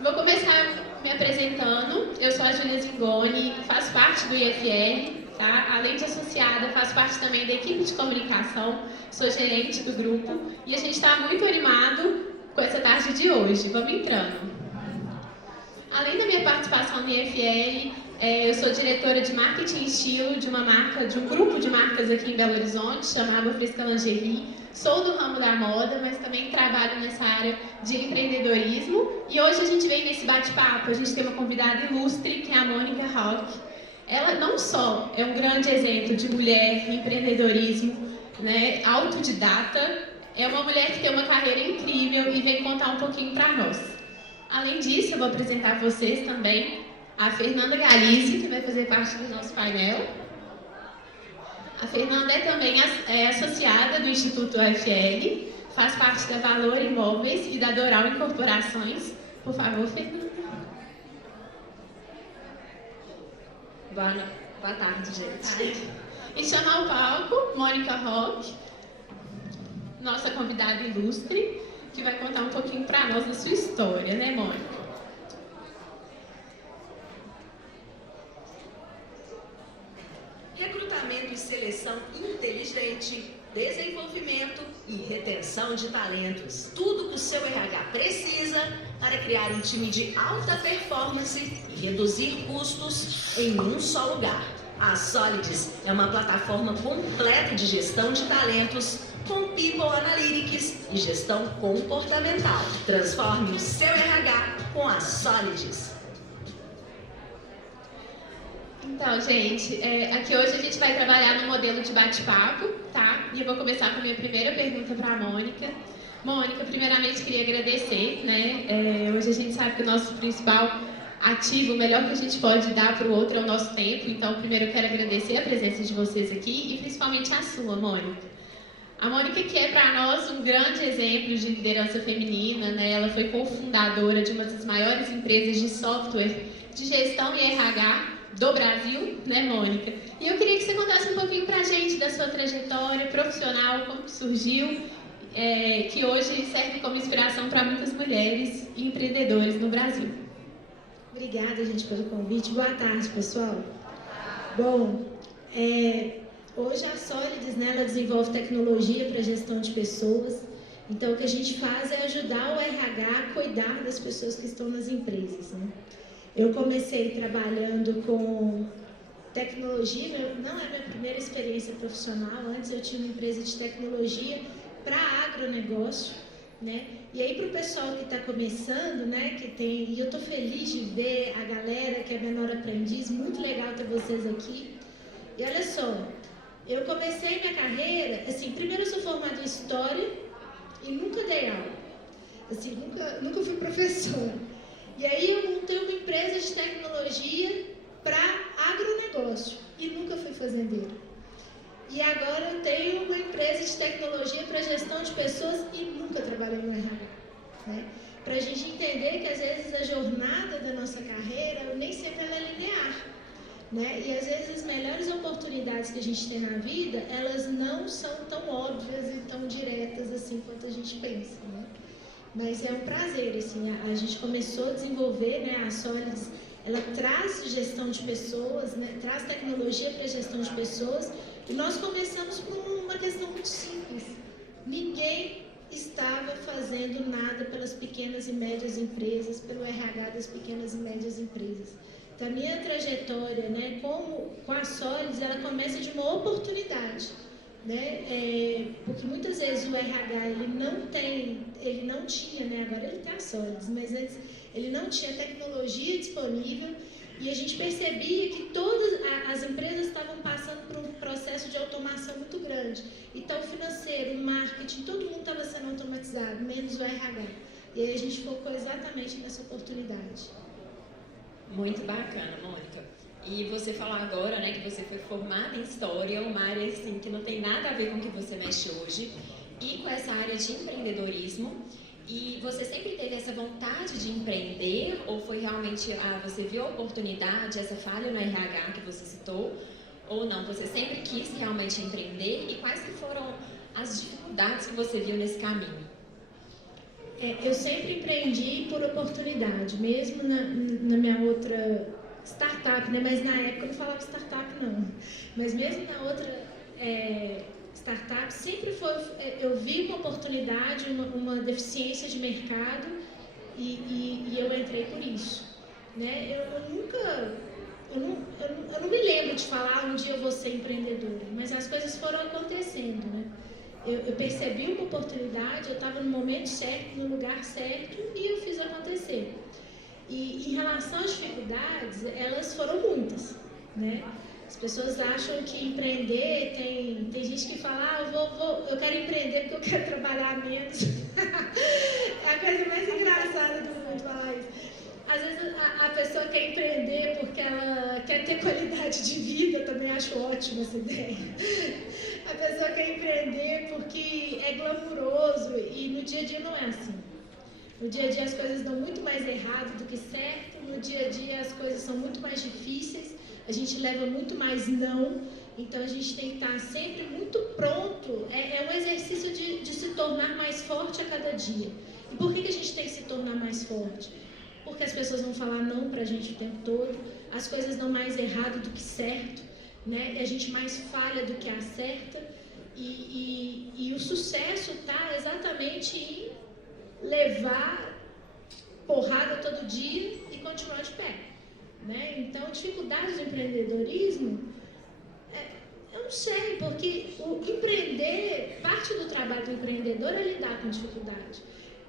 Vou começar me apresentando. Eu sou a Júlia Zingoni, faço parte do IFL, tá? Além de associada, faço parte também da equipe de comunicação, sou gerente do grupo e a gente está muito animado com essa tarde de hoje. Vamos entrando. Além da minha participação no IFL, eu sou diretora de marketing e estilo de uma marca, de um grupo de marcas aqui em Belo Horizonte, chamado Fresca Lingerie. Sou do ramo da moda, mas também trabalho nessa área de empreendedorismo. E hoje a gente vem nesse bate-papo, a gente tem uma convidada ilustre, que é a Mônica Rock. Ela não só é um grande exemplo de mulher, empreendedorismo, né, autodidata, é uma mulher que tem uma carreira incrível e vem contar um pouquinho para nós. Além disso, eu vou apresentar a vocês também a Fernanda Galizzi, que vai fazer parte do nosso painel. A Fernanda é também associada do Instituto UFL, faz parte da Valor Imóveis e da Doral Incorporações. Por favor, Fernanda. Boa tarde, gente. E chamar ao palco Mônica Rock, nossa convidada ilustre, que vai contar um pouquinho para nós da sua história, né, Mônica? Recrutamento e seleção inteligente, desenvolvimento e retenção de talentos. Tudo que o seu RH precisa para criar um time de alta performance e reduzir custos em um só lugar. A Solids é uma plataforma completa de gestão de talentos com People Analytics e gestão comportamental. Transforme o seu RH com a Solids. Então, gente, aqui hoje a gente vai trabalhar no modelo de bate-papo, tá? E eu vou começar com a minha primeira pergunta para a Mônica. Mônica, primeiramente queria agradecer, né? Hoje a gente sabe que o nosso principal ativo, o melhor que a gente pode dar para o outro é o nosso tempo. Então, primeiro eu quero agradecer a presença de vocês aqui e principalmente a sua, Mônica. A Mônica, que é para nós um grande exemplo de liderança feminina, né? Ela foi cofundadora de uma das maiores empresas de software de gestão e RH do Brasil, né, Mônica? E eu queria que você contasse um pouquinho pra gente da sua trajetória profissional, como que surgiu, que hoje serve como inspiração para muitas mulheres e empreendedores no Brasil. Obrigada, gente, pelo convite. Boa tarde, pessoal. Bom, hoje a Solids, né, ela desenvolve tecnologia para gestão de pessoas. Então, o que a gente faz é ajudar o RH a cuidar das pessoas que estão nas empresas, né? Eu comecei trabalhando com tecnologia, não é a minha primeira experiência profissional. Antes eu tinha uma empresa de tecnologia para agronegócio, né? E aí, para o pessoal que está começando, né, e eu estou feliz de ver a galera que é menor aprendiz, muito legal ter vocês aqui. E olha só, eu comecei minha carreira, assim, primeiro eu sou formada em História e nunca dei aula, assim, nunca fui professora. E aí eu montei uma empresa de tecnologia para agronegócio e nunca fui fazendeira. E agora eu tenho uma empresa de tecnologia para gestão de pessoas e nunca trabalhei no RH, né? Para a gente entender que às vezes a jornada da nossa carreira nem sempre ela é linear, né? E às vezes as melhores oportunidades que a gente tem na vida, elas não são tão óbvias e tão diretas assim quanto a gente pensa, né? Mas é um prazer, assim, a gente começou a desenvolver, né, a Solids, ela traz gestão de pessoas, né, traz tecnologia para gestão de pessoas, e nós começamos por uma questão muito simples. Ninguém estava fazendo nada pelas pequenas e médias empresas, pelo RH das pequenas e médias empresas. Então, a minha trajetória, né, com a Solids, ela começa de uma oportunidade, né? Porque muitas vezes o RH ele não tinha, né? Agora ele está Solids, mas antes ele não tinha tecnologia disponível e a gente percebia que todas as empresas estavam passando por um processo de automação muito grande. Então, o financeiro, o marketing, todo mundo estava sendo automatizado, menos o RH. E aí a gente focou exatamente nessa oportunidade. Muito bacana, Mônica. E você falou agora, né, que você foi formada em História, uma área assim, que não tem nada a ver com o que você mexe hoje, e com essa área de empreendedorismo. E você sempre teve essa vontade de empreender, ou foi realmente, você viu a oportunidade, essa falha no RH que você citou, ou não? Você sempre quis realmente empreender, e quais que foram as dificuldades que você viu nesse caminho? Eu sempre empreendi por oportunidade, mesmo na minha outra startup, né? Mas na época eu não falava startup não, mas mesmo na outra startup sempre eu vi uma oportunidade, uma deficiência de mercado e eu entrei por isso, né? Eu não me lembro de falar um dia eu vou ser empreendedora, mas as coisas foram acontecendo, né? Eu percebi uma oportunidade, eu estava no momento certo, no lugar certo e eu fiz acontecer. E em relação às dificuldades, elas foram muitas, né? As pessoas acham que empreender, tem gente que fala, eu quero empreender porque eu quero trabalhar menos. É a coisa mais engraçada do mundo falar isso. Às vezes a pessoa quer empreender porque ela quer ter qualidade de vida, eu também acho ótima essa ideia. A pessoa quer empreender porque é glamuroso e no dia a dia não é assim. No dia a dia as coisas dão muito mais errado do que certo, no dia a dia as coisas são muito mais difíceis, a gente leva muito mais não, então a gente tem que estar sempre muito pronto, é um exercício de se tornar mais forte a cada dia. E por que a gente tem que se tornar mais forte? Porque as pessoas vão falar não pra gente o tempo todo, as coisas dão mais errado do que certo, né? E a gente mais falha do que acerta, e o sucesso está exatamente em levar porrada todo dia e continuar de pé, né? Então, dificuldades do empreendedorismo, eu não sei, porque o empreender, parte do trabalho do empreendedor é lidar com dificuldade.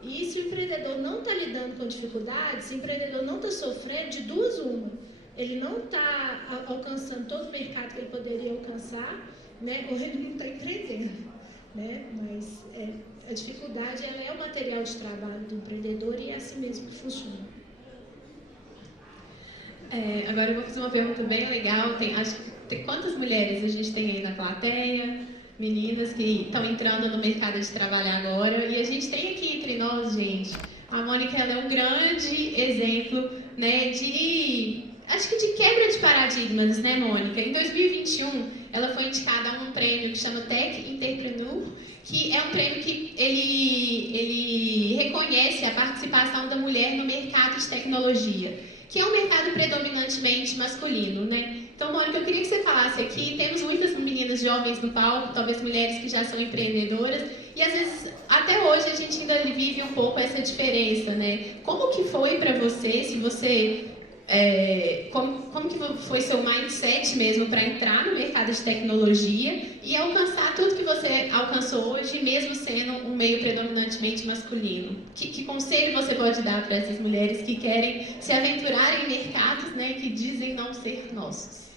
E se o empreendedor não está lidando com dificuldades, se o empreendedor não está sofrendo, de duas uma, ele não está alcançando todo o mercado que ele poderia alcançar, né? Ou ele não está empreendendo, né? Mas a dificuldade, ela é o material de trabalho do empreendedor e é assim mesmo que funciona. Agora eu vou fazer uma pergunta bem legal. Quantas mulheres a gente tem aí na plateia? Meninas que estão entrando no mercado de trabalho agora. E a gente tem aqui entre nós, gente, a Mônica, ela é um grande exemplo, né, acho que de quebra de paradigmas, né, Mônica? Em 2021, ela foi indicada a um prêmio que chama Tech Entrepreneur, que é um prêmio que ele reconhece a participação da mulher no mercado de tecnologia, que é um mercado predominantemente masculino, né? Então, Mônica, eu queria que você falasse aqui, temos muitas meninas jovens no palco, talvez mulheres que já são empreendedoras, e às vezes, até hoje, a gente ainda vive um pouco essa diferença, né? Como que foi para você, se você... como que foi seu mindset mesmo para entrar no mercado de tecnologia e alcançar tudo que você alcançou hoje, mesmo sendo um meio predominantemente masculino? Que conselho você pode dar para essas mulheres que querem se aventurar em mercados, né, que dizem não ser nossos?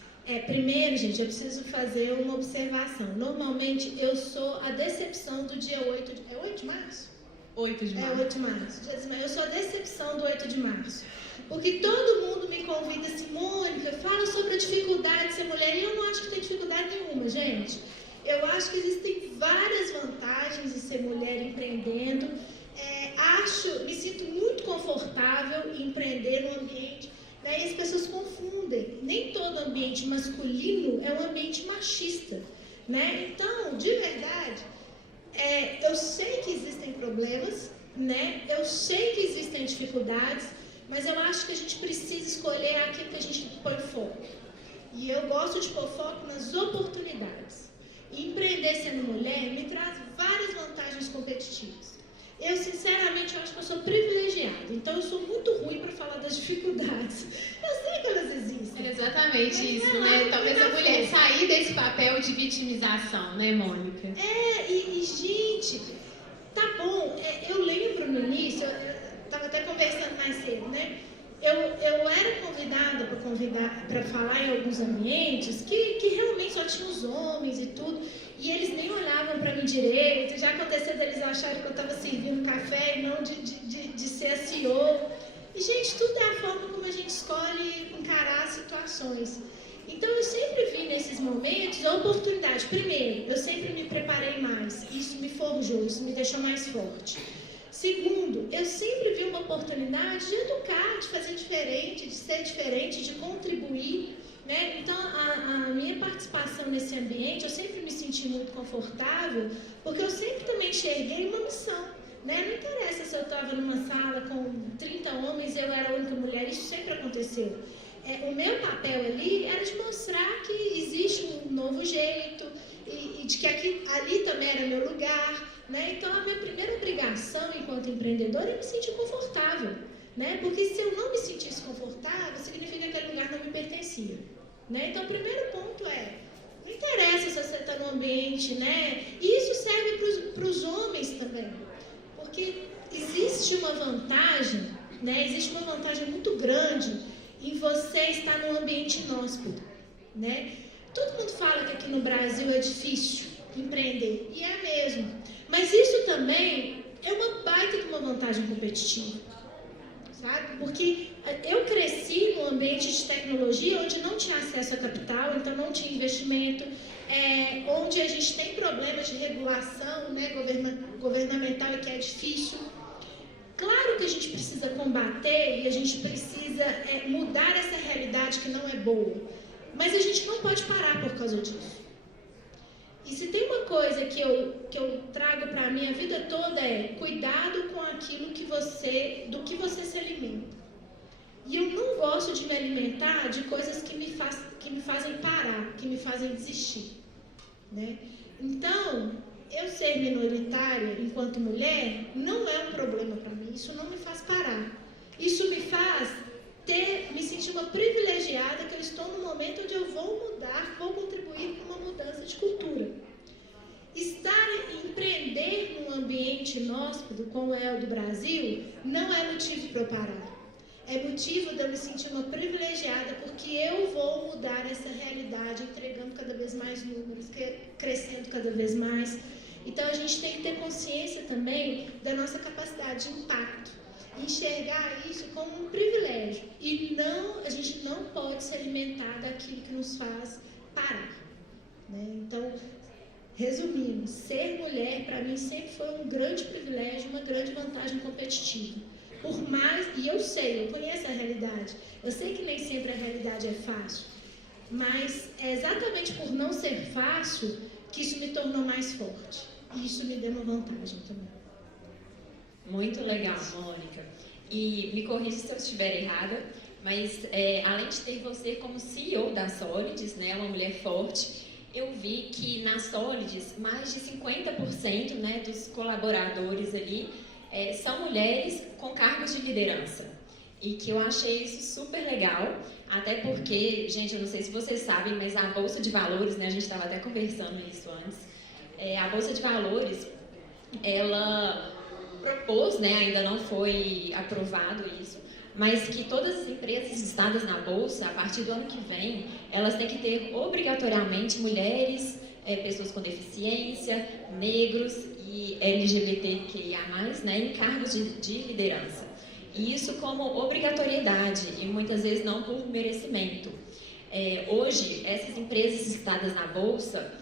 Primeiro, gente, eu preciso fazer uma observação. Normalmente, eu sou a decepção do dia 8 de... É 8 de março? 8 de março. 8 de março. Eu sou a decepção do 8 de março. Porque todo mundo me convida assim, Mônica, fala sobre a dificuldade de ser mulher. E eu não acho que tem dificuldade nenhuma, gente. Eu acho que existem várias vantagens de ser mulher empreendendo. Me sinto muito confortável em empreender num ambiente, né, e as pessoas confundem. Nem todo ambiente masculino é um ambiente machista, né? Então, de verdade, eu sei que existem problemas, né? Eu sei que existem dificuldades, mas eu acho que a gente precisa escolher aquilo que a gente põe foco. E eu gosto de pôr foco nas oportunidades. E empreender sendo mulher me traz várias vantagens competitivas. Eu, sinceramente, acho que eu sou privilegiada. Então, eu sou muito ruim para falar das dificuldades. Eu sei que elas existem. É exatamente isso, né? Talvez a mulher sair desse papel de vitimização, né, Mônica? Gente, tá bom. Eu lembro no início, eu estava até conversando mais cedo, né? Eu era convidada para falar em alguns ambientes que realmente só tinha os homens e tudo, e eles nem olhavam para mim direito. Já aconteceu deles acharem que eu estava servindo café e não de ser a CEO. E, gente, tudo é a forma como a gente escolhe encarar as situações. Então, eu sempre vi nesses momentos a oportunidade. Primeiro, eu sempre me preparei mais. Isso me forjou, isso me deixou mais forte. Segundo, eu sempre vi uma oportunidade de educar, de fazer diferente, de ser diferente, de contribuir, né? Então, a minha participação nesse ambiente, eu sempre me senti muito confortável, porque eu sempre também enxerguei uma missão. Né? Não interessa se eu estava numa sala com 30 homens e eu era a única mulher, isso sempre aconteceu. O meu papel ali era de mostrar que existe um novo jeito e de que ali também era meu lugar. Né? Então, a minha primeira obrigação enquanto empreendedora é me sentir confortável. Né? Porque se eu não me sentisse confortável, significa que aquele lugar não me pertencia. Né? Então, o primeiro ponto não interessa se você está no ambiente, né? E isso serve para os homens também. Porque existe uma vantagem, né? Existe uma vantagem muito grande em você estar num ambiente inóspito, né? Todo mundo fala que aqui no Brasil é difícil empreender, e é mesmo. Mas isso também é uma baita de uma vantagem competitiva, sabe? Porque eu cresci num ambiente de tecnologia onde não tinha acesso a capital, então não tinha investimento, onde a gente tem problemas de regulação, né, governamental, e que é difícil. Claro que a gente precisa combater e a gente precisa mudar essa realidade que não é boa, mas a gente não pode parar por causa disso. E se tem uma coisa que eu trago para a minha vida toda cuidado com aquilo do que você se alimenta. E eu não gosto de me alimentar de coisas que me fazem parar, que me fazem desistir. Né? Então, eu ser minoritária enquanto mulher não é um problema para mim, isso não me faz parar. Isso me faz me sentir uma privilegiada que eu estou no momento onde eu vou mudar, vou contribuir para uma mudança de cultura. Empreender num ambiente inóspito como é o do Brasil não é motivo para eu parar. É motivo de eu me sentir uma privilegiada porque eu vou mudar essa realidade, entregando cada vez mais números, crescendo cada vez mais. Então a gente tem que ter consciência também da nossa capacidade de impacto, enxergar isso como um privilégio e a gente não pode se alimentar daquilo que nos faz parar. Né? Então, resumindo, ser mulher para mim sempre foi um grande privilégio, uma grande vantagem competitiva. E eu conheço a realidade, eu sei que nem sempre a realidade é fácil, mas é exatamente por não ser fácil que isso me tornou mais forte. E isso me deu uma vantagem também. Muito legal, Mônica. E me corrija se eu estiver errada, mas além de ter você como CEO da Solids, né, uma mulher forte, eu vi que na Solids mais de 50%, né, dos colaboradores ali são mulheres com cargos de liderança. E que eu achei isso super legal, até porque, gente, eu não sei se vocês sabem, mas a Bolsa de Valores, né, a gente estava até conversando isso antes, a Bolsa de Valores, ela propôs, né, ainda não foi aprovado isso, mas que todas as empresas listadas na Bolsa, a partir do ano que vem, elas têm que ter obrigatoriamente mulheres, pessoas com deficiência, negros e LGBTQIA+, né, em cargos de liderança. E isso como obrigatoriedade e muitas vezes não por merecimento. Hoje, essas empresas listadas na Bolsa,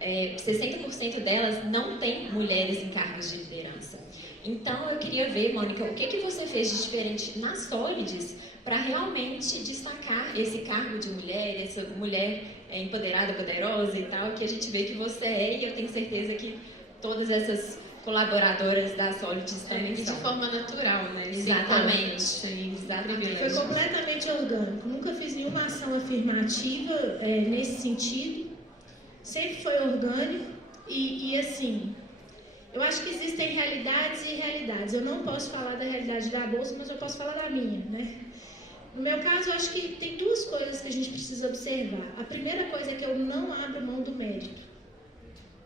60% delas não têm mulheres em cargos de liderança. Então, eu queria ver, Mônica, o que você fez de diferente na Solids para realmente destacar esse cargo de mulher, essa mulher empoderada, poderosa e tal, que a gente vê que você e eu tenho certeza que todas essas colaboradoras da Solids também são. De forma natural, né? Exatamente. Exatamente. Foi completamente orgânico. Nunca fiz nenhuma ação afirmativa nesse sentido. Sempre foi orgânico e assim, eu acho que existem realidades e realidades. Eu não posso falar da realidade da Bolsa, mas eu posso falar da minha, né? No meu caso, eu acho que tem duas coisas que a gente precisa observar. A primeira coisa é que eu não abro mão do mérito.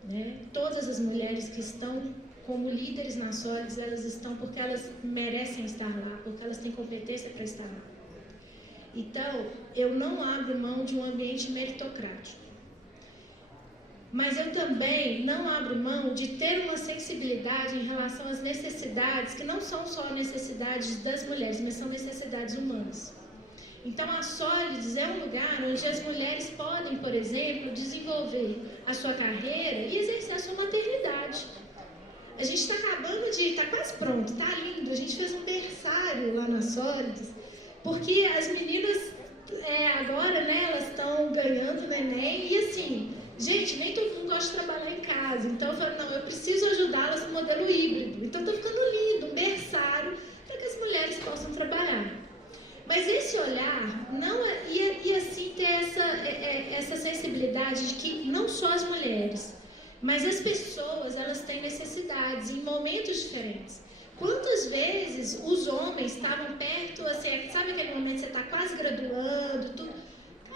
Né? Todas as mulheres que estão como líderes na Solids, elas estão porque elas merecem estar lá, porque elas têm competência para estar lá. Então, eu não abro mão de um ambiente meritocrático. Mas eu também não abro mão de ter uma sensibilidade em relação às necessidades, que não são só necessidades das mulheres, mas são necessidades humanas. Então, a Solids é um lugar onde as mulheres podem, por exemplo, desenvolver a sua carreira e exercer a sua maternidade. A gente está está quase pronto, está lindo. A gente fez um berçário lá na Solids, porque as meninas agora, né, elas estão ganhando neném e assim, Gente, nem todo mundo gosta de trabalhar em casa. Então eu falei, não, eu preciso ajudá-las no modelo híbrido. Então está ficando lindo, um berçário para que as mulheres possam trabalhar. Mas esse olhar não é, e assim ter essa sensibilidade de que não só as mulheres, mas as pessoas, elas têm necessidades em momentos diferentes. Quantas vezes os homens estavam perto, assim, sabe aquele momento que você está quase graduando, tudo?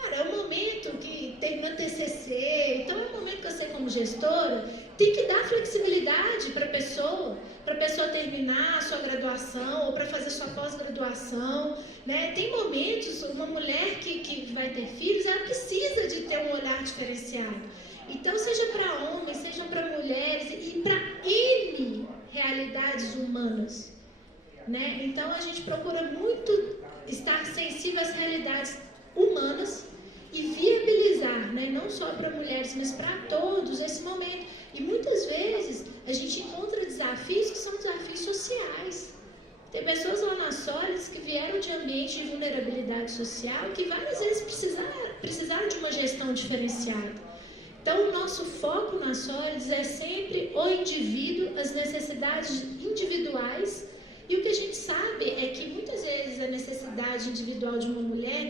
Cara, é um momento que termina TCC, então é um momento que você, como gestora, tem que dar flexibilidade para a pessoa terminar a sua graduação ou para fazer sua pós-graduação, né? Tem momentos, uma mulher que vai ter filhos, ela precisa de ter um olhar diferenciado. Então, seja para homens, seja para mulheres e para N realidades humanas, né? Então, a gente procura muito estar sensível às realidades humanas e viabilizar, né? Não só para mulheres, mas para todos esse momento. E muitas vezes a gente encontra desafios que são desafios sociais. Tem pessoas lá na Sólides que vieram de ambiente de vulnerabilidade social que várias vezes precisaram de uma gestão diferenciada. Então, o nosso foco na Sólides é sempre o indivíduo, as necessidades individuais. E o que a gente sabe é que muitas vezes a necessidade individual de uma mulher,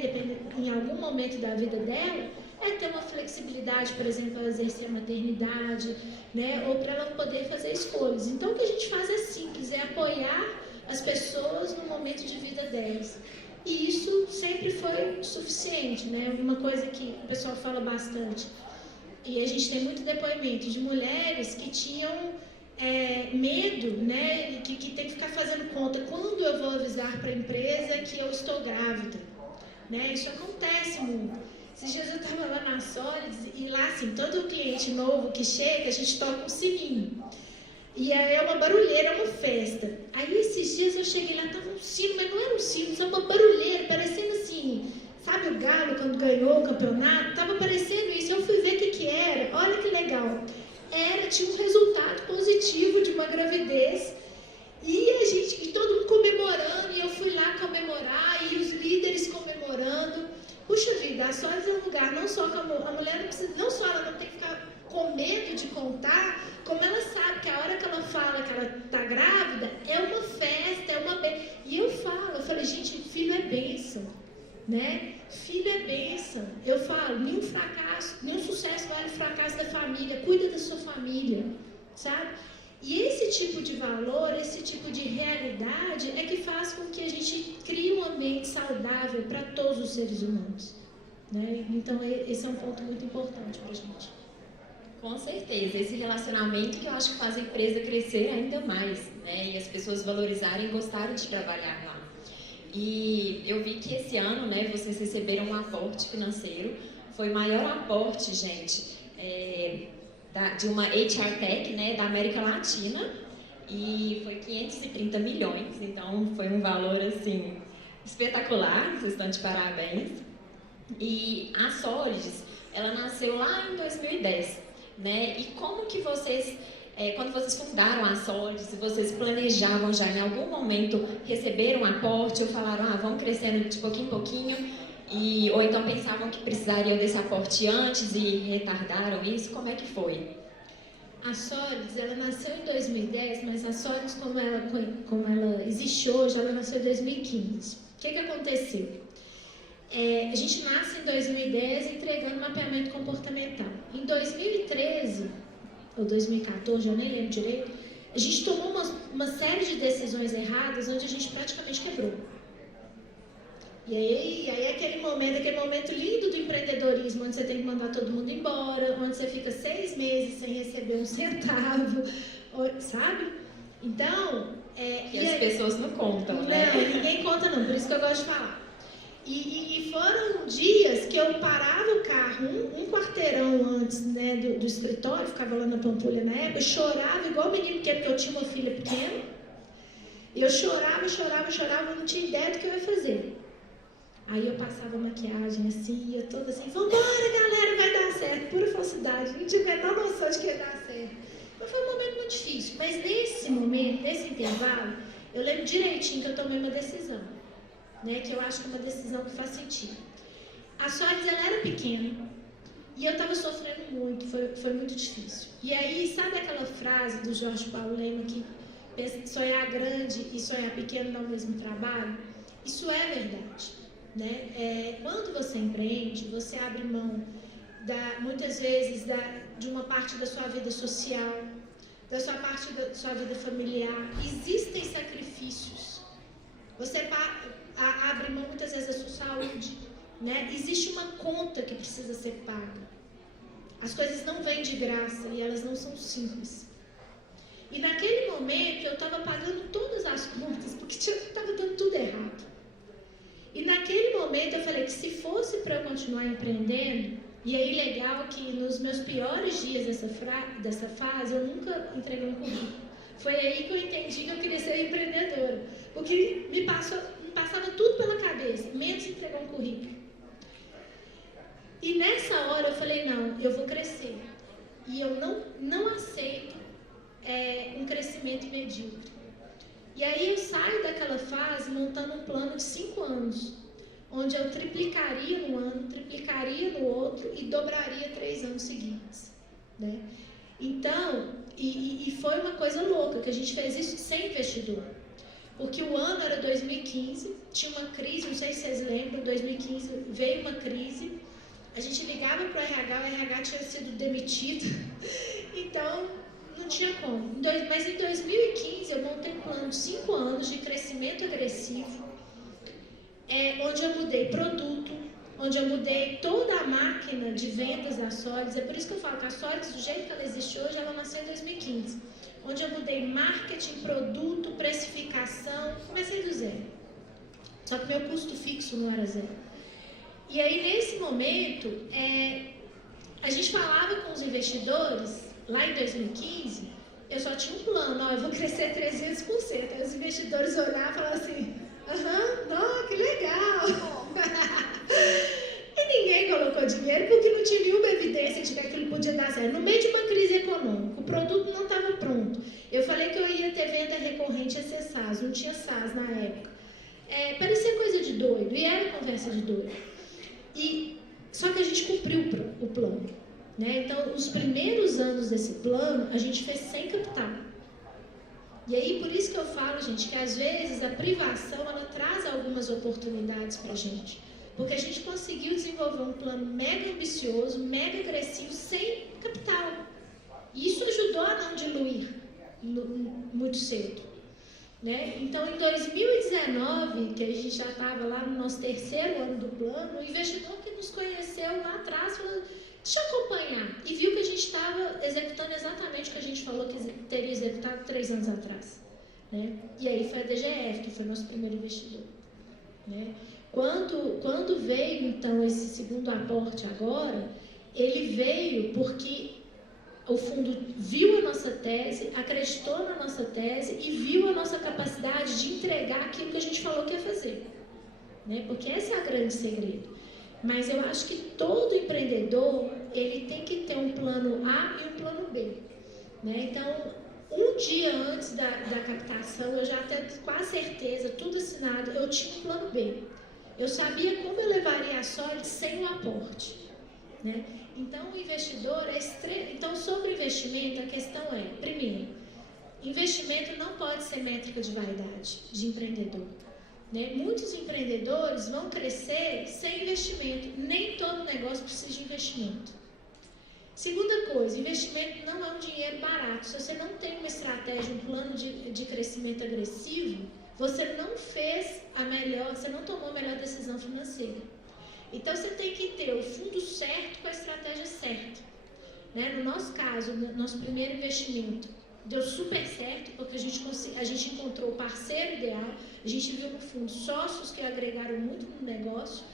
em algum momento da vida dela, é ter uma flexibilidade, por exemplo, para exercer a maternidade, né? Ou para ela poder fazer escolhas. Então, o que a gente faz é simples, é apoiar as pessoas no momento de vida delas. E isso sempre foi suficiente, né? Uma coisa que o pessoal fala bastante. E a gente tem muito depoimento de mulheres que tinham medo, né? Que tem que ficar fazendo conta. Quando eu vou avisar para a empresa que eu estou grávida? Né? Isso acontece muito. Esses dias eu estava lá na Sólides e lá, assim, todo cliente novo que chega, a gente toca um sininho. E aí é uma barulheira, é uma festa. Aí esses dias eu cheguei lá, tava um sino, mas não era um sino, só uma barulheira, parecendo assim, sabe o Galo quando ganhou o campeonato? Tava parecendo isso, eu fui ver o que era, olha que legal. Tinha um resultado positivo de uma gravidez e todo mundo comemorando, e eu fui lá comemorar, e os líderes comemorando. Puxa vida, a Sólides é um lugar, não só que a mulher não precisa, não só ela não tem que ficar com medo de contar, como ela sabe que a hora que ela fala que ela está grávida, é uma festa, é uma bênção. E eu falei, gente, filho é bênção, né? Filho é bênção. Eu falo, nenhum fracasso, nenhum sucesso vale o fracasso da família, cuida da sua família, sabe? E esse tipo de valor, esse tipo de realidade é que faz com que a gente crie um ambiente saudável para todos os seres humanos, né? Então, esse é um ponto muito importante para a gente. Com certeza, esse relacionamento que eu acho que faz a empresa crescer ainda mais, né? E as pessoas valorizarem e gostarem de trabalhar lá. E eu vi que esse ano, né, vocês receberam um aporte financeiro. Foi o maior aporte, gente, de uma HR Tech, né, da América Latina. E foi 530 milhões, então foi um valor, assim, espetacular. Vocês estão de parabéns. E a Sólides, ela nasceu lá em 2010. Né? E como que vocês, quando vocês fundaram a Sólides, vocês planejavam já em algum momento receber um aporte ou falaram, vamos crescendo de pouquinho em pouquinho, ou então pensavam que precisariam desse aporte antes e retardaram isso? Como é que foi? A Sólides, ela nasceu em 2010, mas a Sólides, como ela existe hoje, ela nasceu em 2015. O que aconteceu? A gente nasce em 2010 entregando mapeamento comportamental. Em 2013, ou 2014, eu nem lembro direito, a gente tomou uma série de decisões erradas onde a gente praticamente quebrou. E aí aquele momento lindo do empreendedorismo, onde você tem que mandar todo mundo embora, onde você fica 6 meses sem receber um centavo, sabe? Então... as pessoas não contam, né? Não, ninguém conta não, por isso que eu gosto de falar. E foram dias que eu parava o carro um quarteirão antes, né, do escritório, ficava lá na Pampulha na época, chorava igual o menino pequeno, porque eu tinha uma filha pequena. E eu chorava, não tinha ideia do que eu ia fazer. Aí eu passava maquiagem assim, ia toda assim, vambora galera, vai dar certo, pura falsidade, não tinha a menor noção de que ia dar certo. Mas foi um momento muito difícil, mas nesse momento, nesse intervalo, eu lembro direitinho que eu tomei uma decisão. Né, que eu acho que é uma decisão que faz sentido. A Sólides, ela era pequena, E eu estava sofrendo muito, foi muito difícil. E aí, sabe aquela frase do Jorge Paulo Lema que sonhar grande e sonhar pequeno dá o mesmo trabalho? Isso é verdade, né? Quando você empreende, você abre mão, muitas vezes, de uma parte da sua vida social, da sua parte da sua vida familiar. Existem sacrifícios. Você abre mão, muitas vezes, da sua saúde, né? Existe uma conta que precisa ser paga. As coisas não vêm de graça e elas não são simples. E naquele momento eu estava pagando todas as contas porque estava dando tudo errado. E naquele momento eu falei que se fosse para eu continuar empreendendo, e aí legal que nos meus piores dias dessa fase eu nunca entreguei um currículo. Foi aí que eu entendi que eu queria ser empreendedora. Porque me passava tudo pela cabeça, menos entregar um currículo. E nessa hora eu falei, não, eu vou crescer. E eu não aceito um crescimento medíocre. E aí eu saio daquela fase montando um plano de 5 anos, onde eu triplicaria no ano, triplicaria no outro e dobraria 3 anos seguintes, né? Então, e foi uma coisa louca, que a gente fez isso sem investidor. Porque o ano era 2015, tinha uma crise, não sei se vocês lembram, 2015 veio uma crise, a gente ligava para o RH tinha sido demitido, então não tinha como. Mas em 2015 eu montei um plano de 5 anos de crescimento agressivo, onde eu mudei produto, onde eu mudei toda a máquina de vendas da Solids. É por isso que eu falo que a Solids, do jeito que ela existe hoje, ela nasceu em 2015. Onde eu mudei marketing, produto, precificação, comecei do zero. Só que meu custo fixo não era zero. E aí, nesse momento, a gente falava com os investidores, lá em 2015, eu só tinha um plano, eu vou crescer 300%. Aí os investidores olhavam e falavam assim, que legal! E ninguém colocou dinheiro porque não tinha nenhuma evidência de que aquilo podia dar certo. No meio de uma crise econômica, o produto não estava pronto. Eu falei que eu ia ter venda recorrente, ia ser SaaS, não tinha SaaS na época. Parecia coisa de doido, e era conversa de doido. Só que a gente cumpriu o plano, né? Então, os primeiros anos desse plano, a gente fez sem capital. E aí, por isso que eu falo, gente, que às vezes a privação, ela traz algumas oportunidades pra gente. Porque a gente conseguiu desenvolver um plano mega ambicioso, mega agressivo, sem capital. E isso ajudou a não diluir muito cedo, né? Então, em 2019, que a gente já estava lá no nosso 3º ano do plano, o investidor que nos conheceu lá atrás falou, deixa eu acompanhar. E viu que a gente estava executando exatamente o que a gente falou que teria executado 3 anos atrás, né? E aí foi a DGF, que foi nosso primeiro investidor, né? Quando veio, então, esse segundo aporte agora, ele veio porque o fundo viu a nossa tese, acreditou na nossa tese e viu a nossa capacidade de entregar aquilo que a gente falou que ia fazer, né? Porque esse é o grande segredo. Mas eu acho que todo empreendedor, ele tem que ter um plano A e um plano B, né? Então, um dia antes da captação, eu já tenho quase certeza, tudo assinado, eu tinha um plano B. Eu sabia como eu levaria a Solids sem o aporte, né? Então, o investidor é extremo. Então, sobre investimento, a questão é, primeiro, investimento não pode ser métrica de vaidade de empreendedor, né? Muitos empreendedores vão crescer sem investimento. Nem todo negócio precisa de investimento. Segunda coisa, investimento não é um dinheiro barato. Se você não tem uma estratégia, um plano de crescimento agressivo, você não você não tomou a melhor decisão financeira. Então, você tem que ter o fundo certo com a estratégia certa, né? No nosso caso, no nosso primeiro investimento, deu super certo, porque a gente encontrou o parceiro ideal, a gente viu no fundo sócios que agregaram muito no negócio,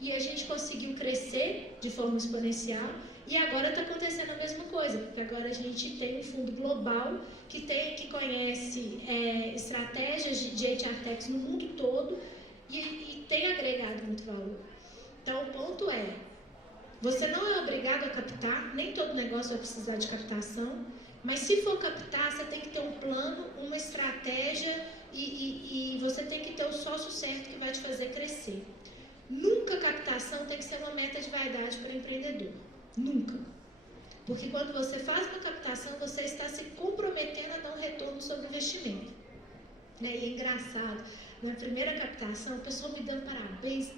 e a gente conseguiu crescer de forma exponencial, e agora está acontecendo a mesma coisa, porque agora a gente tem um fundo global que conhece estratégias de HR Techs no mundo todo e tem agregado muito valor. Então, o ponto é, você não é obrigado a captar, nem todo negócio vai precisar de captação, mas se for captar, você tem que ter um plano, uma estratégia e você tem que ter o sócio certo que vai te fazer crescer. Nunca captação tem que ser uma meta de vaidade para empreendedor. Nunca. Porque quando você faz uma captação, você está se comprometendo a dar um retorno sobre o investimento. Né? E é engraçado, na primeira captação, o pessoal me dando parabéns,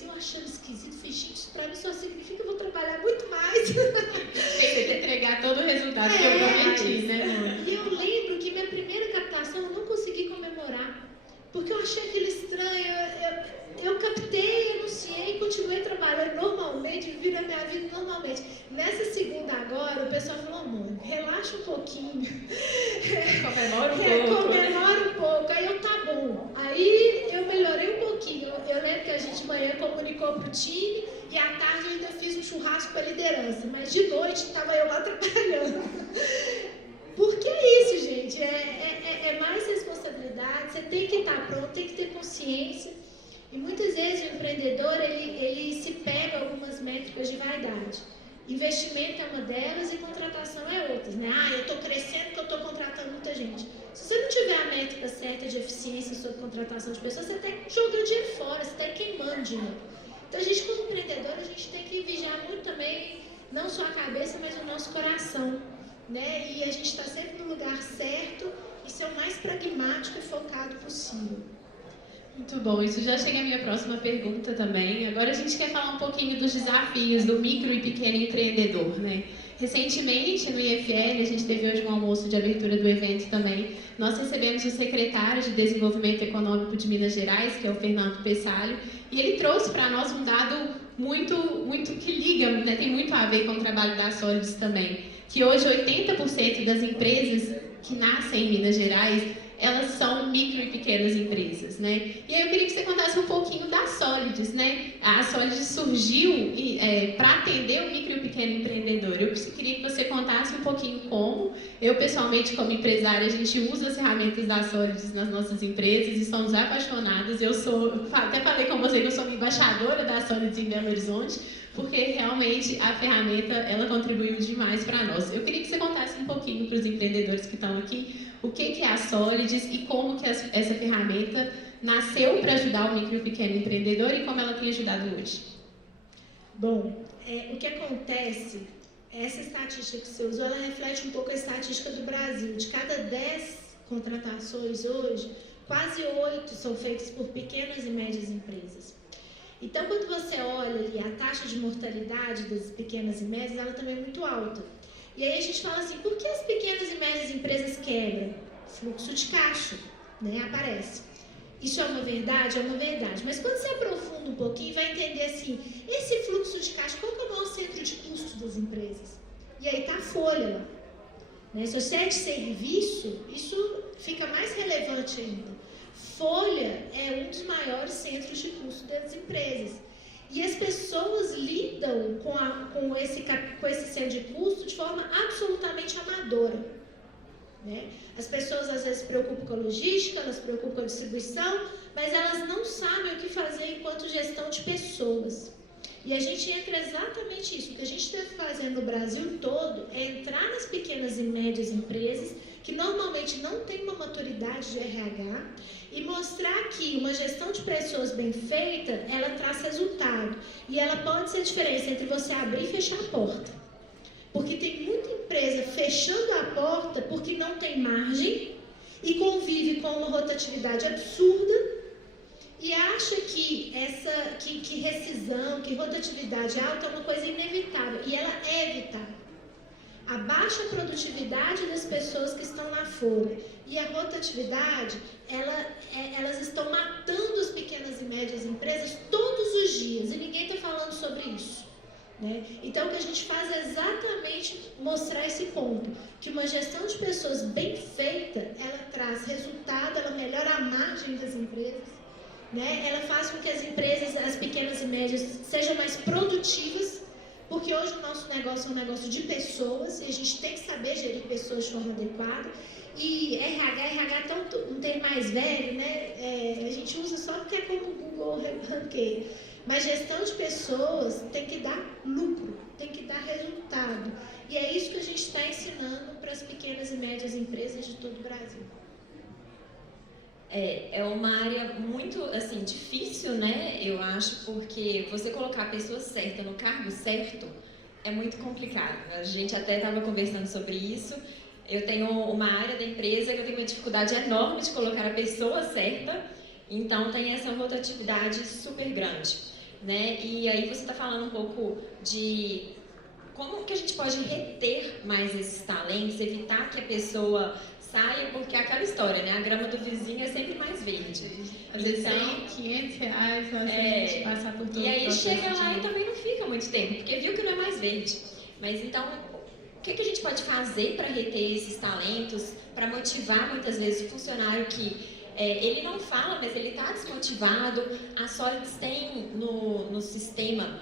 e eu achando esquisito, gente, isso para mim só significa que eu vou trabalhar muito mais. Tem que entregar todo o resultado que eu prometi, né, amor? E eu lembro que minha primeira captação eu não consegui comemorar, porque eu achei aquilo estranho. Eu captei, anunciei, continuei trabalhando normalmente, vivendo a minha vida normalmente. Nessa segunda agora, o pessoal falou, amor, relaxa um pouquinho. Comemora um pouco. Comemora um pouco. Aí eu, tá bom. Aí eu melhorei um pouquinho. Eu lembro que a gente de manhã comunicou pro time e à tarde eu ainda fiz um churrasco para a liderança. Mas de noite estava eu lá trabalhando. Porque é isso, gente. É mais responsabilidade. Você tem que estar pronto, tem que ter consciência. E muitas vezes o empreendedor, ele se pega a algumas métricas de vaidade. Investimento é uma delas e contratação é outra, né? Eu estou crescendo porque eu estou contratando muita gente. Se você não tiver a métrica certa de eficiência sobre contratação de pessoas, você está jogando dinheiro fora, você está queimando dinheiro. Então a gente, como empreendedor, a gente tem que vigiar muito também, não só a cabeça, mas o nosso coração, né? E a gente está sempre no lugar certo e ser o mais pragmático e focado possível. Muito bom, isso já chega à minha próxima pergunta também. Agora a gente quer falar um pouquinho dos desafios do micro e pequeno empreendedor, né? Recentemente, no IFL, a gente teve hoje um almoço de abertura do evento também. Nós recebemos o secretário de Desenvolvimento Econômico de Minas Gerais, que é o Fernando Pessalho, e ele trouxe para nós um dado muito que liga, né? Tem muito a ver com o trabalho da Solids também, que hoje 80% das empresas que nascem em Minas Gerais, elas são micro e pequenas empresas, né? E aí eu queria que você contasse um pouquinho da Solids, né? A Solids surgiu para atender o micro e pequeno empreendedor. Eu queria que você contasse um pouquinho como. Eu, pessoalmente, como empresária, a gente usa as ferramentas da Solids nas nossas empresas e somos apaixonadas. Até falei com você que eu sou uma embaixadora da Solids em Belo Horizonte, porque realmente a ferramenta, ela contribuiu demais para nós. Eu queria que você contasse um pouquinho para os empreendedores que estão aqui, o que é a Solids e como que essa ferramenta nasceu para ajudar o micro e pequeno empreendedor e como ela tem ajudado hoje. Bom, o que acontece, essa estatística que você usou, ela reflete um pouco a estatística do Brasil. De cada 10 contratações hoje, quase 8 são feitas por pequenas e médias empresas. Então, quando você olha ali a taxa de mortalidade das pequenas e médias, ela também é muito alta. E aí a gente fala assim, por que as pequenas e médias empresas quebram? Fluxo de caixa, né, aparece. Isso é uma verdade? É uma verdade. Mas quando você aprofunda um pouquinho, vai entender assim, esse fluxo de caixa, qual que é o maior centro de custo das empresas? E aí está a folha lá. Né? Se você é de serviço, isso fica mais relevante ainda. Folha é um dos maiores centros de custo das empresas. E as pessoas lidam com esse centro de custo de forma absolutamente amadora. Né? As pessoas às vezes se preocupam com a logística, elas se preocupam com a distribuição, mas elas não sabem o que fazer enquanto gestão de pessoas. E a gente entra exatamente isso. O que a gente está fazendo no Brasil todo é entrar nas pequenas e médias empresas que normalmente não têm uma maturidade de RH e mostrar que uma gestão de pessoas bem feita, ela traz resultado. E ela pode ser a diferença entre você abrir e fechar a porta. Porque tem muita empresa fechando a porta porque não tem margem e convive com uma rotatividade absurda e acha que rescisão, que rotatividade alta é uma coisa inevitável. E ela é evitável. A baixa produtividade das pessoas que estão na folha e a rotatividade, elas estão matando as pequenas e médias empresas todos os dias e ninguém está falando sobre isso. Né? Então o que a gente faz é exatamente mostrar esse ponto, que uma gestão de pessoas bem feita, ela traz resultado, ela melhora a margem das empresas, né? Ela faz com que as empresas, as pequenas e médias, sejam mais produtivas, porque hoje o nosso negócio é um negócio de pessoas e a gente tem que saber gerir pessoas de forma adequada. E RH é um termo mais velho, né? A gente usa só porque é como o Google ranqueia. Mas gestão de pessoas tem que dar lucro, tem que dar resultado. E é isso que a gente está ensinando para as pequenas e médias empresas de todo o Brasil. É uma área muito, assim, difícil, né? Eu acho, porque você colocar a pessoa certa no cargo certo é muito complicado. A gente até estava conversando sobre isso. Eu tenho uma área da empresa que eu tenho uma dificuldade enorme de colocar a pessoa certa, então tem essa rotatividade super grande, né? E aí você está falando um pouco de como que a gente pode reter mais esses talentos, evitar que a pessoa saia, porque é aquela história, né? A grama do vizinho é sempre mais verde. Às vezes Então, R$500 só se a gente passar por todo e aí chega lá de... e também não fica muito tempo, porque viu que não é mais verde. Mas então, o que a gente pode fazer para reter esses talentos, para motivar muitas vezes o funcionário que ele não fala, mas ele está desmotivado? A Solids tem no sistema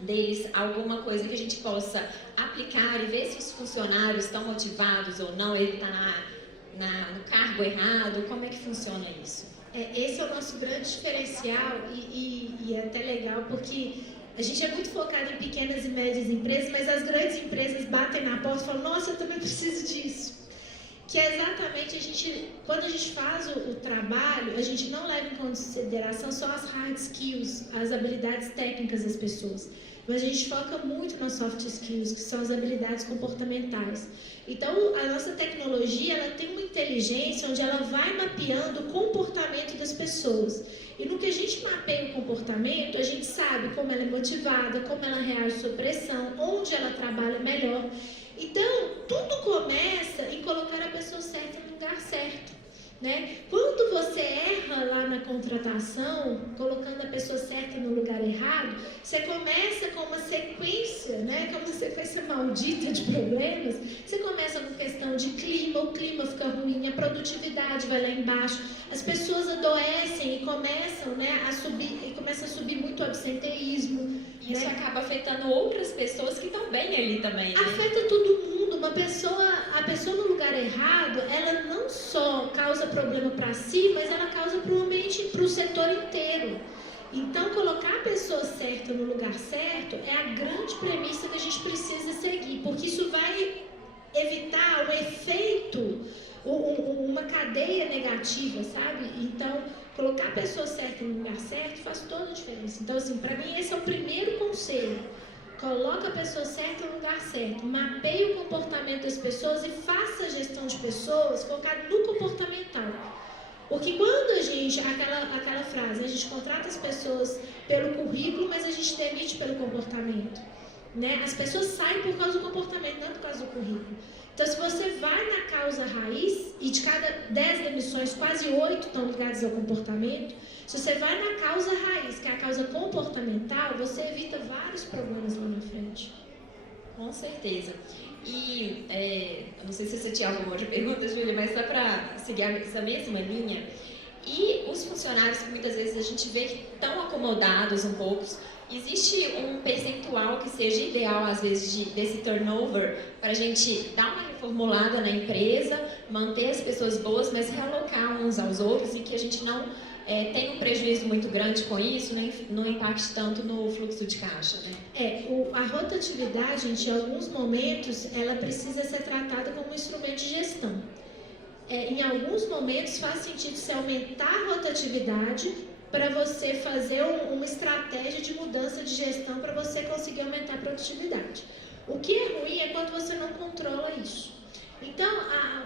deles alguma coisa que a gente possa aplicar e ver se os funcionários estão motivados ou não, ele está no cargo errado, como é que funciona isso? Esse é o nosso grande diferencial e é até legal porque a gente é muito focado em pequenas e médias empresas, mas as grandes empresas batem na porta e falam, nossa, eu também preciso disso. Que é exatamente, quando a gente faz o trabalho, a gente não leva em consideração só as hard skills, as habilidades técnicas das pessoas, mas a gente foca muito nas soft skills, que são as habilidades comportamentais. Então, a nossa tecnologia, ela tem uma inteligência onde ela vai mapeando o comportamento das pessoas. E no que a gente mapeia o comportamento, a gente sabe como ela é motivada, como ela reage sob pressão, onde ela trabalha melhor. Então, tudo começa em colocar a pessoa certa no lugar certo, né? Quando você erra lá na contratação, colocando a pessoa certa no lugar errado, você começa com uma sequência, né? Com uma sequência maldita de problemas. Você começa com questão de clima, o clima fica ruim, a produtividade vai lá embaixo, as pessoas adoecem e começam, né, começa a subir muito o absenteísmo. Isso acaba afetando outras pessoas que estão bem ali também, né? Afeta todo mundo. A pessoa no lugar errado, ela não só causa problema para si, mas ela causa para o ambiente, para o setor inteiro. Então, colocar a pessoa certa no lugar certo é a grande premissa que a gente precisa seguir, porque isso vai evitar um efeito, uma cadeia negativa, sabe? Então, colocar a pessoa certa no lugar certo faz toda a diferença. Então, assim, para mim esse é o primeiro conselho. Coloca a pessoa certa no lugar certo, mapeie o comportamento das pessoas e faça a gestão de pessoas focada no comportamental. Porque quando a gente, aquela frase, a gente contrata as pessoas pelo currículo, mas a gente demite pelo comportamento, né? As pessoas saem por causa do comportamento, não por causa do currículo. Então, se você vai na causa raiz, e de cada 10 demissões, quase 8 estão ligadas ao comportamento, se você vai na causa raiz, que é a causa comportamental, você evita vários problemas lá na frente. Com certeza. E, eu não sei se você tinha alguma outra pergunta, Júlia, mas só para seguir essa mesma linha. E os funcionários que muitas vezes a gente vê que estão acomodados um pouco, existe um percentual que seja ideal, às vezes, desse turnover, para a gente dar uma reformulada na empresa, manter as pessoas boas, mas realocar uns aos outros e que a gente não tenha um prejuízo muito grande com isso, não impacte tanto no fluxo de caixa, né? A rotatividade, gente, em alguns momentos, ela precisa ser tratada como um instrumento de gestão. Em alguns momentos faz sentido você aumentar a rotatividade para você fazer uma estratégia de mudança de gestão para você conseguir aumentar a produtividade. O que é ruim é quando você não controla isso. Então,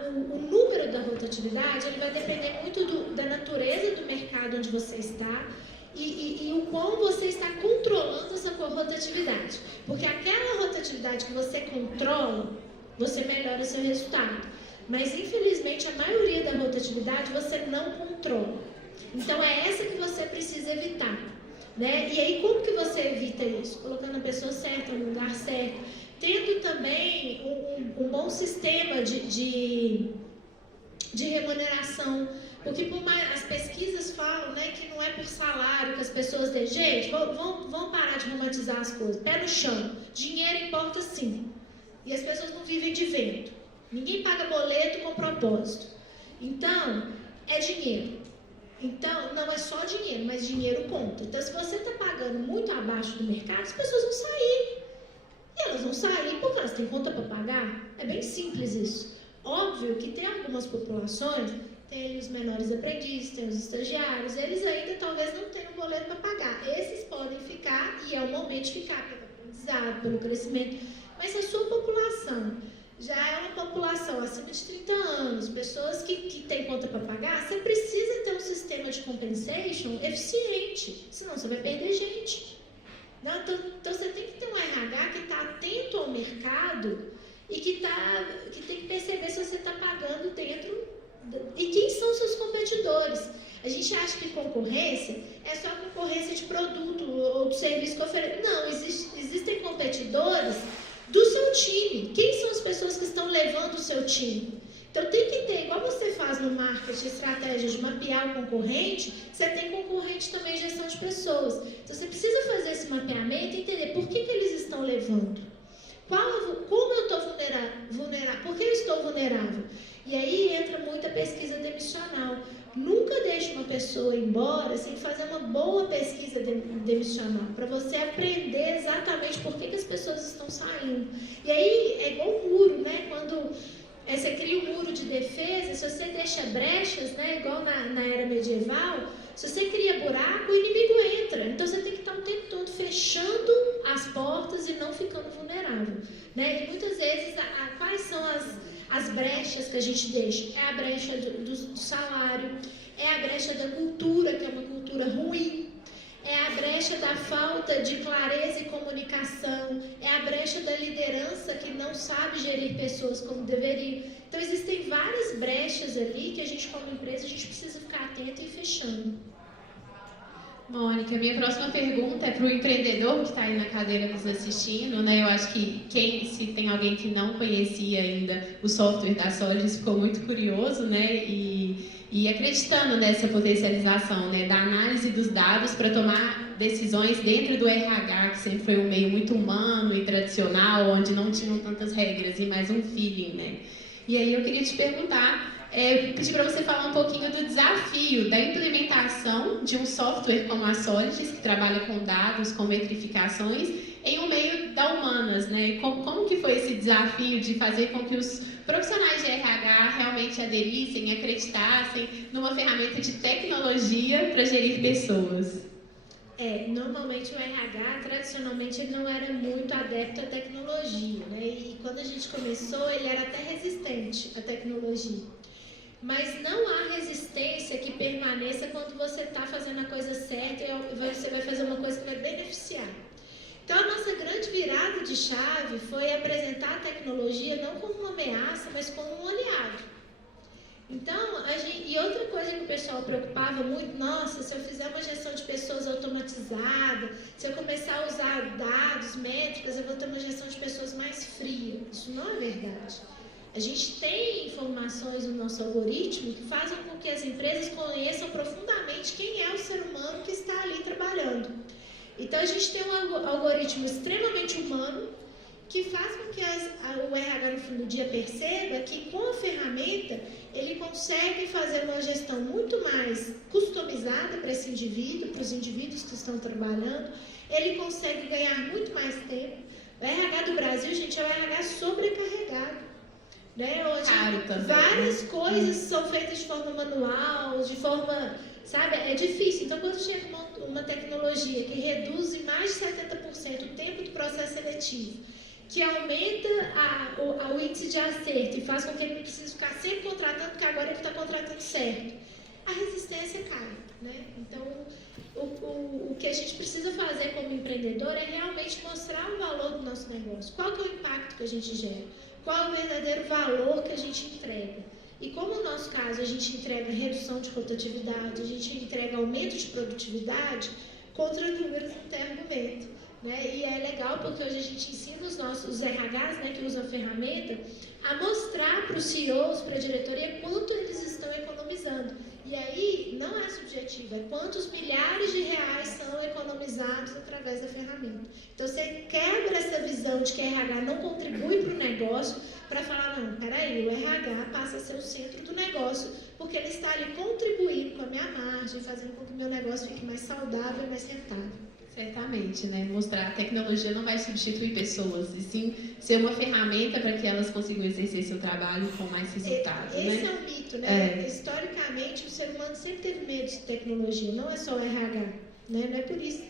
o número da rotatividade ele vai depender muito da natureza do mercado onde você está e o quão você está controlando essa rotatividade. Porque aquela rotatividade que você controla, você melhora o seu resultado. Mas, infelizmente, a maioria da rotatividade você não controla. Então, é essa que você precisa evitar, né? E aí, como que você evita isso? Colocando a pessoa certa no lugar certo, tendo também um bom sistema de remuneração, porque as pesquisas falam, né, que não é por salário que as pessoas têm. Gente, vamos parar de romantizar as coisas. Pé no chão, dinheiro importa sim. E as pessoas não vivem de vento. Ninguém paga boleto com propósito. Então, é dinheiro. Então, não é só dinheiro, mas dinheiro conta. Então, se você está pagando muito abaixo do mercado, as pessoas vão sair. E elas vão sair porque elas têm conta para pagar. É bem simples isso. Óbvio que tem algumas populações, tem os menores aprendizes, tem os estagiários, eles ainda talvez não tenham boleto para pagar. Esses podem ficar e é o momento de ficar, porque aprendizado, pelo crescimento. Mas se a sua população já é uma população acima de 30 anos, pessoas que têm conta para pagar, você precisa ter um sistema de compensation eficiente, senão você vai perder gente. Não, então você tem que ter um RH que está atento ao mercado e que tem que perceber se você está pagando dentro e quem são seus competidores. A gente acha que concorrência é só concorrência de produto ou de serviço que oferece. Não, existem competidores do seu time. Quem são as pessoas que estão levando o seu time? Então tem que ter, igual você faz no marketing, estratégia de mapear o concorrente, você tem concorrente também em gestão de pessoas. Então você precisa fazer esse mapeamento e entender por que eles estão levando. Como eu estou vulnerável? Por que eu estou vulnerável? E aí entra muita pesquisa demissional. Nunca deixe uma pessoa ir embora sem fazer uma boa pesquisa demissional, para você aprender exatamente por que as pessoas estão saindo. E aí é igual um muro, né? Quando você cria um muro de defesa, se você deixa brechas, né? Igual na era medieval, se você cria buraco, o inimigo entra. Então você tem que estar o tempo todo fechando as portas e não ficando vulnerável, né? E muitas vezes, quais são as brechas que a gente deixa? É a brecha do salário, é a brecha da cultura, que é uma cultura ruim, é a brecha da falta de clareza e comunicação, é a brecha da liderança que não sabe gerir pessoas como deveria. Então existem várias brechas ali que a gente, como empresa, a gente precisa ficar atento e fechando. Mônica, minha próxima pergunta é para o empreendedor que está aí na cadeira nos assistindo, né? Eu acho que se tem alguém que não conhecia ainda o software da Sólides, ficou muito curioso, né? E acreditando nessa potencialização, né? Da análise dos dados para tomar decisões dentro do RH, que sempre foi um meio muito humano e tradicional, onde não tinham tantas regras e mais um feeling, né? E aí eu queria te perguntar, pedir para você falar um pouquinho do desafio da implementação de um software como a Sólides, que trabalha com dados, com metrificações, em um meio da humanas, né? Como que foi esse desafio de fazer com que os profissionais de RH realmente aderissem, acreditassem numa ferramenta de tecnologia para gerir pessoas? Normalmente o RH, tradicionalmente, ele não era muito adepto à tecnologia, né? E quando a gente começou, ele era até resistente à tecnologia. Mas não há resistência que permaneça quando você está fazendo a coisa certa e você vai fazer uma coisa que vai beneficiar. Então, a nossa grande virada de chave foi apresentar a tecnologia não como uma ameaça, mas como um aliado. Então, e outra coisa que o pessoal preocupava muito, nossa, se eu fizer uma gestão de pessoas automatizada, se eu começar a usar dados, métricas, eu vou ter uma gestão de pessoas mais fria. Isso não é verdade. A gente tem informações no nosso algoritmo que fazem com que as empresas conheçam profundamente quem é o ser humano que está ali trabalhando. Então, a gente tem um algoritmo extremamente humano que faz com que o RH no fim do dia perceba que com a ferramenta ele consegue fazer uma gestão muito mais customizada para esse indivíduo, para os indivíduos que estão trabalhando, ele consegue ganhar muito mais tempo. O RH do Brasil, gente, é o RH sobrecarregado, né? Onde várias coisas são feitas de forma manual, de forma, sabe, é difícil. Então, quando chega uma tecnologia que reduz em mais de 70% o tempo do processo seletivo, que aumenta o índice de acerto e faz com que ele não precise ficar sempre contratando, porque agora ele está contratando certo, a resistência cai, né? Então, o que a gente precisa fazer como empreendedor é realmente mostrar o valor do nosso negócio. Qual que é o impacto que a gente gera? Qual é o verdadeiro valor que a gente entrega? E como no nosso caso a gente entrega redução de rotatividade, a gente entrega aumento de produtividade, contra números não tem argumento. Né? E é legal porque hoje a gente ensina os nossos RHs, né, que usam a ferramenta, a mostrar para os CEOs, para a diretoria, quanto eles estão economizando. E aí não é subjetivo, é quantos milhares de reais são economizados através da ferramenta. Então você quebra essa visão de que a RH não contribui para o negócio para falar, não, peraí, o RH passa a ser o centro do negócio porque ele está ali contribuindo com a minha margem, fazendo com que o meu negócio fique mais saudável e mais rentável. Certamente, né? Mostrar que a tecnologia não vai substituir pessoas, e sim ser uma ferramenta para que elas consigam exercer seu trabalho com mais resultado. Esse é um mito, né? Historicamente, o ser humano sempre teve medo de tecnologia, não é só o RH, né? Não é por isso.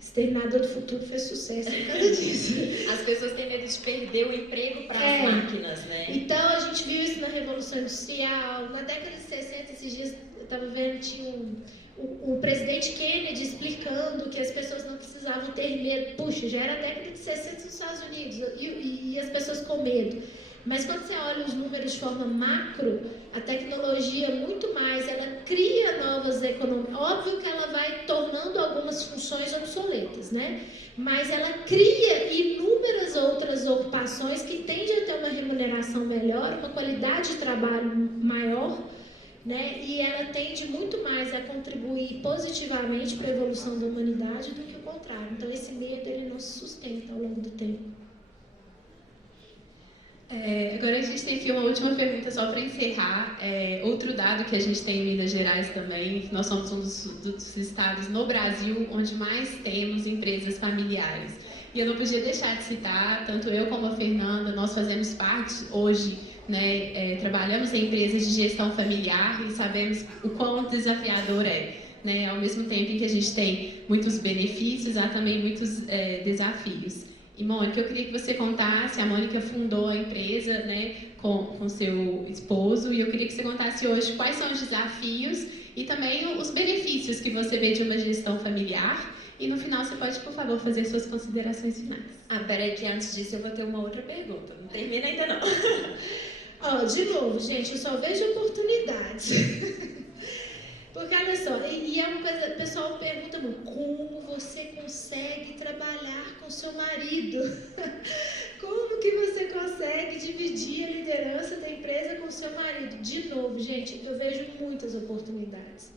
Exterminador do Futuro fez sucesso por causa disso. As pessoas têm medo de perder o emprego para as máquinas, né? Então, a gente viu isso na Revolução Industrial. Na década de 60, esses dias, eu estava vendo, tinha o presidente Kennedy explicando que as pessoas não precisavam ter medo. Puxa, já era a década de 60 nos Estados Unidos e as pessoas com medo. Mas quando você olha os números de forma macro, a tecnologia muito mais, ela cria novas economias. Óbvio que ela vai tornando algumas funções obsoletas, né? Mas ela cria inúmeras outras ocupações que tendem a ter uma remuneração melhor, uma qualidade de trabalho maior, né? E ela tende muito mais a contribuir positivamente para a evolução da humanidade do que o contrário. Então, esse medo ele não se sustenta ao longo do tempo. Agora a gente tem aqui uma última pergunta só para encerrar. Outro dado que a gente tem em Minas Gerais também, nós somos um dos estados no Brasil onde mais temos empresas familiares. E eu não podia deixar de citar, tanto eu como a Fernanda, nós fazemos parte hoje, né, trabalhamos em empresas de gestão familiar e sabemos o quão desafiador é. Né? Ao mesmo tempo em que a gente tem muitos benefícios, há também muitos desafios. E, Mônica, eu queria que você contasse, a Mônica fundou a empresa, né, com seu esposo, e eu queria que você contasse hoje quais são os desafios e também os benefícios que você vê de uma gestão familiar. E no final você pode, por favor, fazer suas considerações finais. Peraí, que antes disso eu vou ter uma outra pergunta. Não termina ainda não. De novo, gente, eu só vejo oportunidades. Porque, olha só, e é uma coisa, o pessoal pergunta muito, como você consegue trabalhar com seu marido? Como que você consegue dividir a liderança da empresa com seu marido? De novo, gente, eu vejo muitas oportunidades.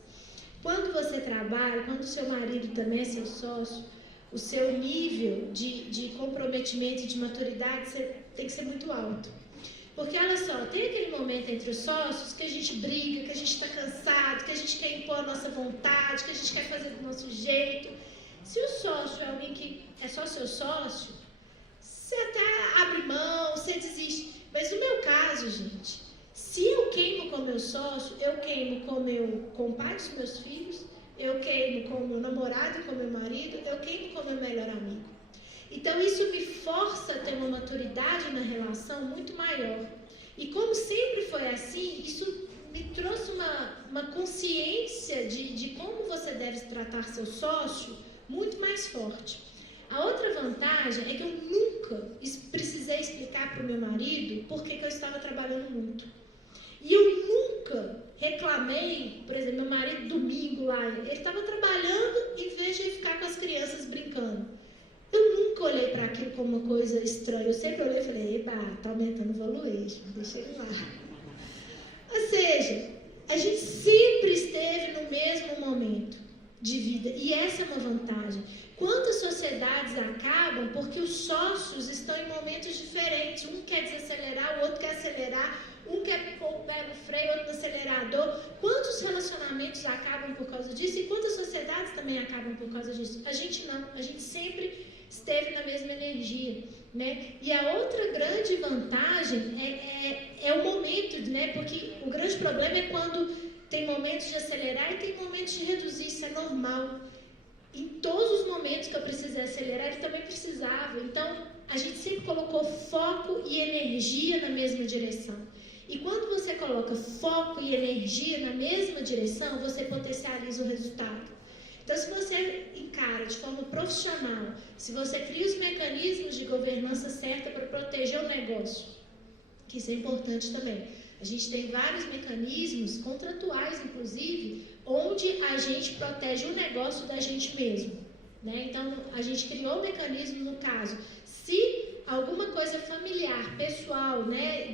Quando você trabalha, quando o seu marido também é seu sócio, o seu nível de comprometimento e de maturidade tem que ser muito alto. Porque, olha só, tem aquele momento entre os sócios que a gente briga, que a gente está cansado, que a gente quer impor a nossa vontade, que a gente quer fazer do nosso jeito. Se o sócio é alguém que é só seu sócio, você até abre mão, você desiste. Mas no meu caso, gente, se eu queimo com meu sócio, eu queimo com o pai dos meus filhos, eu queimo com o meu namorado e com o meu marido, eu queimo com o meu melhor amigo. Então, isso me força a ter uma maturidade na relação muito maior. E como sempre foi assim, isso me trouxe uma consciência de como você deve tratar seu sócio muito mais forte. A outra vantagem é que eu nunca precisei explicar para o meu marido por que eu estava trabalhando muito. E eu nunca reclamei, por exemplo, meu marido domingo lá, ele estava trabalhando em vez de ficar com as crianças brincando. Eu nunca olhei para aquilo como uma coisa estranha. Eu sempre olhei e falei, está aumentando o valuation, deixa ele lá. Ou seja, a gente sempre esteve no mesmo momento de vida. E essa é uma vantagem. Quantas sociedades acabam porque os sócios estão em momentos diferentes. Um quer desacelerar, o outro quer acelerar. Um quer pôr o pé no freio, outro no acelerador. Quantos relacionamentos acabam por causa disso? E quantas sociedades também acabam por causa disso? A gente não. A gente sempre esteve na mesma energia, né? E a outra grande vantagem é o momento, né? Porque o grande problema é quando tem momentos de acelerar e tem momentos de reduzir, isso é normal. Em todos os momentos que eu precisei acelerar, ele também precisava. Então, a gente sempre colocou foco e energia na mesma direção. E quando você coloca foco e energia na mesma direção, você potencializa o resultado. Então, se você encara de forma profissional, se você cria os mecanismos de governança certa para proteger o negócio, que isso é importante também. A gente tem vários mecanismos, contratuais inclusive, onde a gente protege o negócio da gente mesmo, né? Então, a gente criou um mecanismo no caso, se alguma coisa familiar, pessoal, né,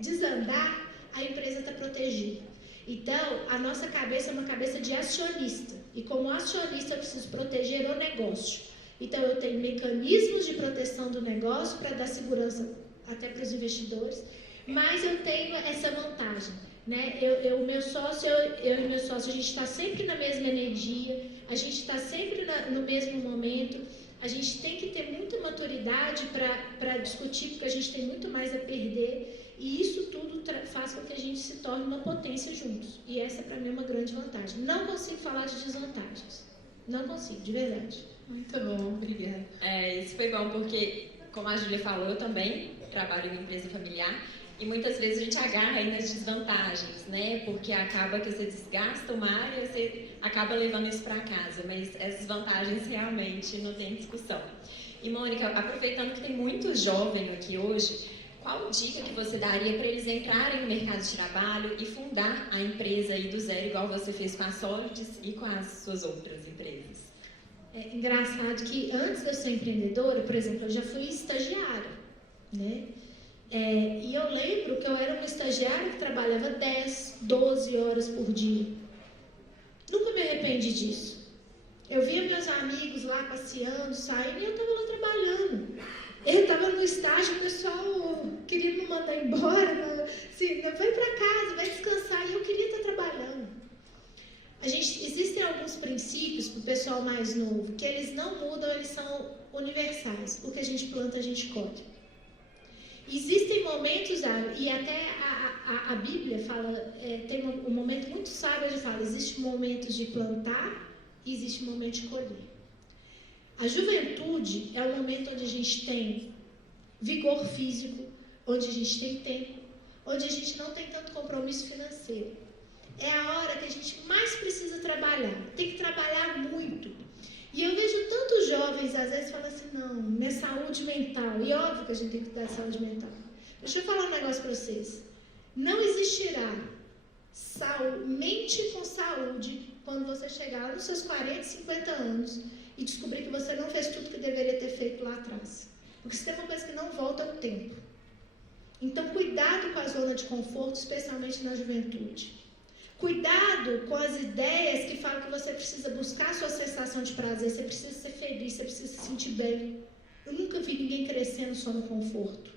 desandar, a empresa está protegida. Então, a nossa cabeça é uma cabeça de acionista. E como acionista, eu preciso proteger o negócio. Então, eu tenho mecanismos de proteção do negócio para dar segurança até para os investidores. Mas eu tenho essa vantagem, né? Eu e meu sócio, a gente está sempre na mesma energia, a gente está sempre no mesmo momento. A gente tem que ter muita maturidade para discutir, porque a gente tem muito mais a perder. E isso tudo faz com que a gente se torne uma potência juntos. E essa, para mim, é uma grande vantagem. Não consigo falar de desvantagens. Não consigo, de verdade. Muito bom, obrigada. Isso foi bom porque, como a Júlia falou, eu também trabalho em empresa familiar e muitas vezes a gente agarra aí nas desvantagens, né? Porque acaba que você desgasta uma área e você acaba levando isso para casa, mas essas vantagens realmente não tem discussão. E Mônica, aproveitando que tem muito jovem aqui hoje, qual dica que você daria para eles entrarem no mercado de trabalho e fundar a empresa aí do zero, igual você fez com a Solides e com as suas outras empresas? É engraçado que antes de eu ser empreendedora, por exemplo, eu já fui estagiária, né? E eu lembro que eu era uma estagiária que trabalhava 10, 12 horas por dia. Nunca me arrependi disso. Eu via meus amigos lá passeando, saindo, e eu estava lá trabalhando. Eu estava no estágio, o pessoal queria me mandar embora, assim, vai para casa, vai descansar, e eu queria estar trabalhando. Existem alguns princípios para o pessoal mais novo, que eles não mudam, eles são universais. O que a gente planta, a gente colhe. Existem momentos, e até a Bíblia fala, tem um momento muito sábio, ele fala, existe momentos de plantar e existe momento de colher. A juventude é o momento onde a gente tem vigor físico, onde a gente tem tempo, onde a gente não tem tanto compromisso financeiro. É a hora que a gente mais precisa trabalhar, tem que trabalhar muito. E eu vejo tantos jovens, às vezes, falando assim, não, minha saúde mental, e óbvio que a gente tem que cuidar da saúde mental. Deixa eu falar um negócio para vocês. Não existirá mente com saúde quando você chegar nos seus 40, 50 anos e descobrir que você não fez tudo que deveria ter feito lá atrás. Porque se tem uma coisa que não volta, é o tempo. Então, cuidado com a zona de conforto, especialmente na juventude. Cuidado com as ideias que falam que você precisa buscar a sua sensação de prazer, você precisa ser feliz, você precisa se sentir bem. Eu nunca vi ninguém crescendo só no conforto.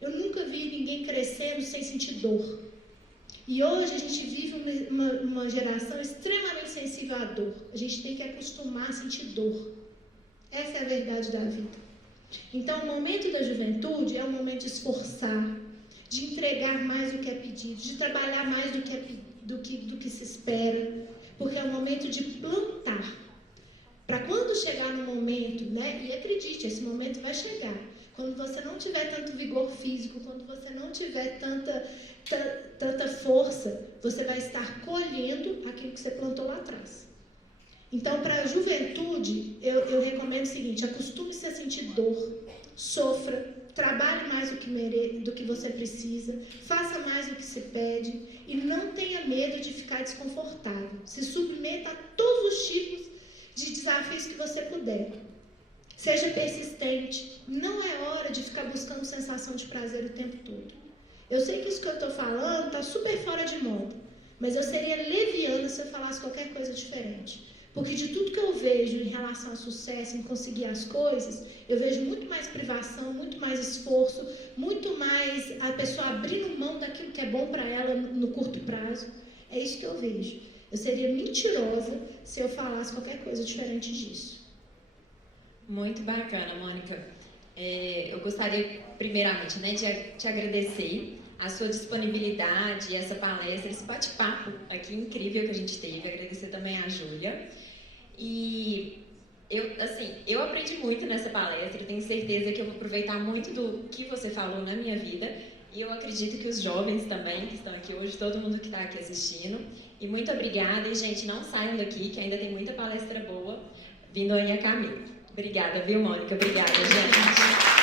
Eu nunca vi ninguém crescendo sem sentir dor. E hoje a gente vive uma geração extremamente sensível à dor. A gente tem que acostumar a sentir dor. Essa é a verdade da vida. Então, o momento da juventude é um momento de esforçar, de entregar mais do que é pedido, de trabalhar mais do que se espera, porque é um momento de plantar. Para quando chegar no momento, né? E acredite, esse momento vai chegar. Quando você não tiver tanto vigor físico, quando você não tiver tanta força, você vai estar colhendo aquilo que você plantou lá atrás. Então, para a juventude, eu recomendo o seguinte, acostume-se a sentir dor, sofra, trabalhe mais do que você precisa, faça mais do que se pede e não tenha medo de ficar desconfortável. Se submeta a todos os tipos de desafios que você puder. Seja persistente. Não é hora de ficar buscando sensação de prazer o tempo todo. Eu sei que isso que eu estou falando está super fora de moda, mas eu seria leviana se eu falasse qualquer coisa diferente. Porque de tudo que eu vejo em relação ao sucesso, em conseguir as coisas, eu vejo muito mais privação, muito mais esforço, muito mais a pessoa abrindo mão daquilo que é bom para ela no curto prazo. É isso que eu vejo. Eu seria mentirosa se eu falasse qualquer coisa diferente disso. Muito bacana, Mônica. Eu gostaria, primeiramente, né, de te agradecer a sua disponibilidade, essa palestra, esse bate-papo aqui incrível que a gente teve. Agradecer também a Júlia. E eu aprendi muito nessa palestra, tenho certeza que eu vou aproveitar muito do que você falou na minha vida. E eu acredito que os jovens também, que estão aqui hoje, todo mundo que está aqui assistindo. E muito obrigada. E, gente, não saiam daqui, que ainda tem muita palestra boa vindo aí a caminho. Obrigada, viu, Mônica? Obrigada, gente.